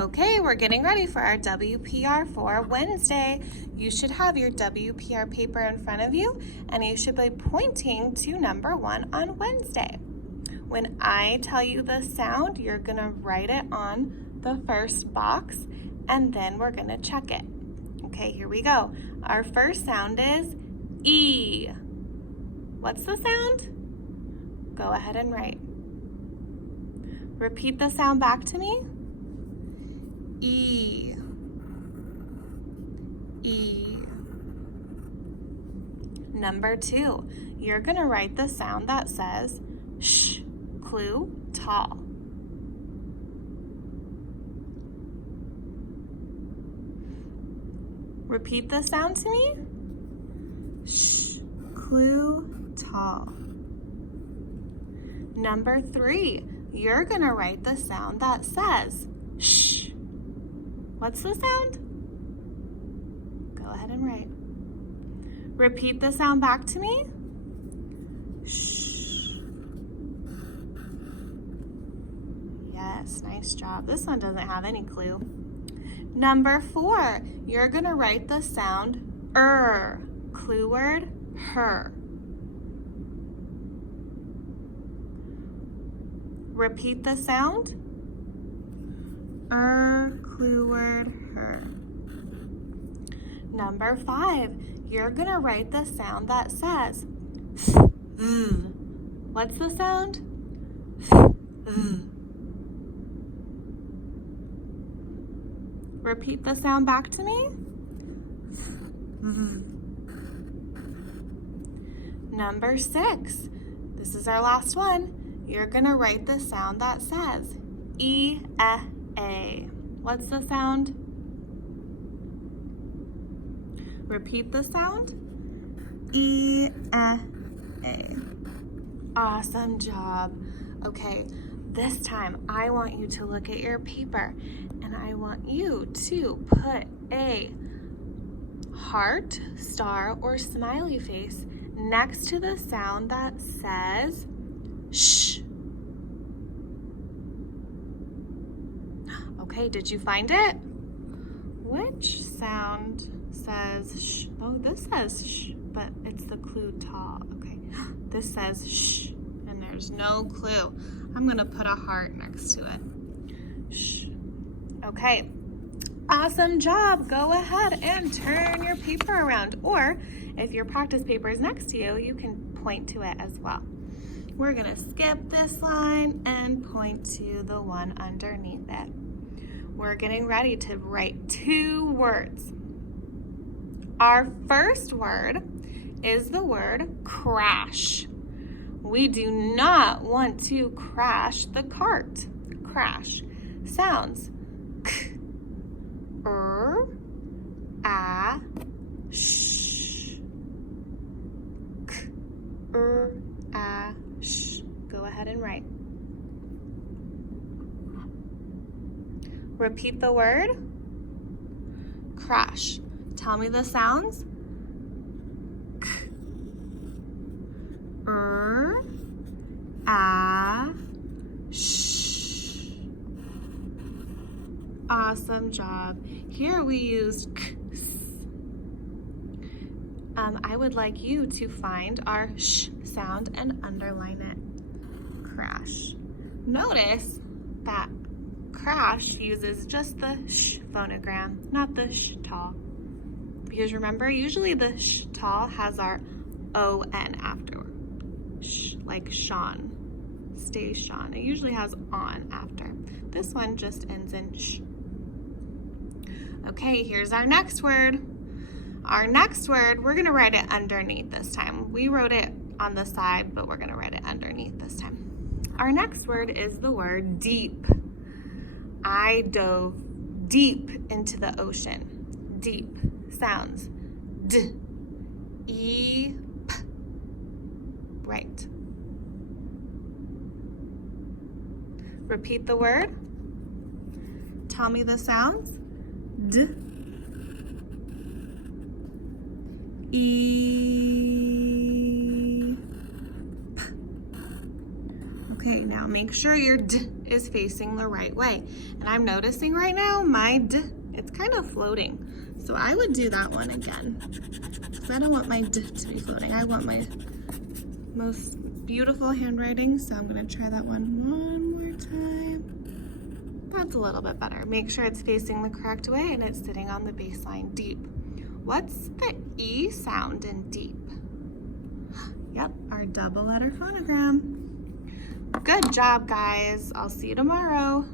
Okay, we're getting ready for our WPR for Wednesday. You should have your WPR paper in front of you, and you should be pointing to number 1 on Wednesday. When I tell you the sound, you're gonna write it on the first box, and then we're gonna check it. Okay, here we go. Our first sound is E. What's the sound? Go ahead and write. Repeat the sound back to me. E. E. Number 2, you're gonna write the sound that says sh, clue, tall. Repeat the sound to me. Sh, clue, tall. Number 3, you're gonna write the sound that says shh. What's the sound? Go ahead and write. Repeat the sound back to me. Shh. Yes, nice job. This one doesn't have any clue. Number 4, you're gonna write the sound clue word, her. Repeat the sound. Clue word, her. Number 5, you're gonna write the sound that says What's the sound? Repeat the sound back to me. Number 6, this is our last one. You're gonna write the sound that says E-A. What's the sound? Repeat the sound. E-A. Awesome job. Okay, this time I want you to look at your paper and I want you to put a heart, star, or smiley face next to the sound that says shh. Okay, did you find it? Which sound says shh? Oh, this says shh, but it's the clue tall. Okay, this says shh, and there's no clue. I'm gonna put a heart next to it. Shh. Okay, awesome job. Go ahead and turn your paper around, or if your practice paper is next to you, you can point to it as well. We're gonna skip this line and point to the one underneath it. We're getting ready to write 2 words. Our first word is the word crash. We do not want to crash the cart. Crash sounds k, a, sh. K, a, sh. Go ahead and write. Repeat the word crash. Tell me the sounds. K, a, sh. Awesome job. Here we used k, s. I would like you to find our sh sound and underline it. Crash. Notice that crash uses just the sh phonogram, not the sh tall. Because remember, usually the sh tall has our O-N afterward. Sh, like Sean, stay Sean. It usually has on after. This one just ends in sh. Okay, here's our next word. Our next word, we're gonna write it underneath this time. We wrote it on the side, but we're gonna write it underneath this time. Our next word is the word deep. I dove deep into the ocean. Deep sounds D, E, P. Right. Repeat the word. Tell me the sounds. D, E, P. Okay, now make sure your D is facing the right way. And I'm noticing right now my D, it's kind of floating. So I would do that one again. Because I don't want my D to be floating. I want my most beautiful handwriting. So I'm gonna try that one more time. That's a little bit better. Make sure it's facing the correct way and it's sitting on the bass line deep. What's the E sound in deep? Yep, our double letter phonogram. Good job, guys. I'll see you tomorrow.